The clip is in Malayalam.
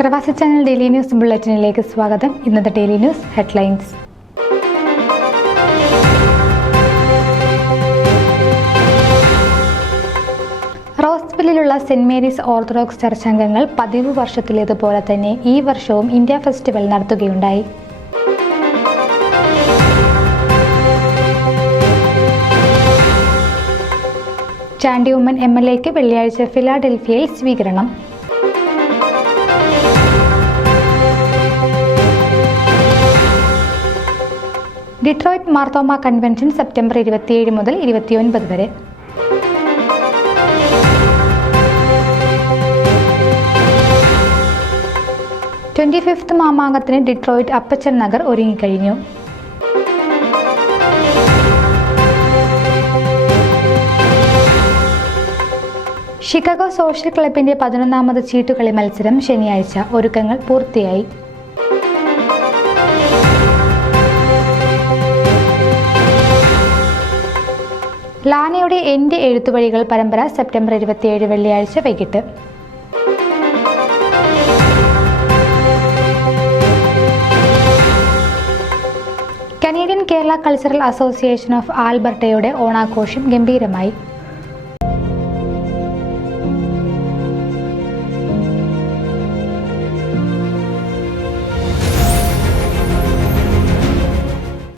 പ്രവാസി ചാനൽ ഡെയിലി ന്യൂസ് ബുള്ളറ്റിനിലേക്ക് സ്വാഗതം. ഇന്നത്തെ ഡെയിലി ന്യൂസ് ഹെഡ്ലൈൻസ്. റോസ്വെല്ലിലുള്ള സെന്റ് മേരീസ് ഓർത്തഡോക്സ് ചർച്ച് അംഗങ്ങൾ പതിവ് വർഷത്തിലേതുപോലെ തന്നെ ഈ വർഷവും ഇന്ത്യ ഫെസ്റ്റിവൽ നടത്തുകയുണ്ടായി. ചാണ്ടി ഉമ്മൻ MLAക്ക് വെള്ളിയാഴ്ച ഫിലാഡൽഫിയയിൽ സ്വീകരണം. ഡിട്രോയിറ്റ് മാർത്തോമ കൺവെൻഷൻ സെപ്റ്റംബർ 27 മുതൽ 29 വരെ. th മാമാങ്കത്തിന് ഡിട്രോയിറ്റ് അപ്പച്ചൻ നഗർ ഒരുങ്ങിക്കഴിഞ്ഞു. ഷിക്കാഗോ സോഷ്യൽ ക്ലബിന്റെ 11ാമത് ചീട്ടുകളി മത്സരം ശനിയാഴ്ച. ഒരുക്കങ്ങൾ പൂർത്തിയായി. ലാനയുടെ എൻ്റെ എഴുത്തുവഴികൾ പരമ്പര സെപ്റ്റംബർ 27 വെള്ളിയാഴ്ച വൈകിട്ട്. Canadian Kerala cultural association of ആൽബർട്ടയുടെ ഓണാഘോഷം ഗംഭീരമായി.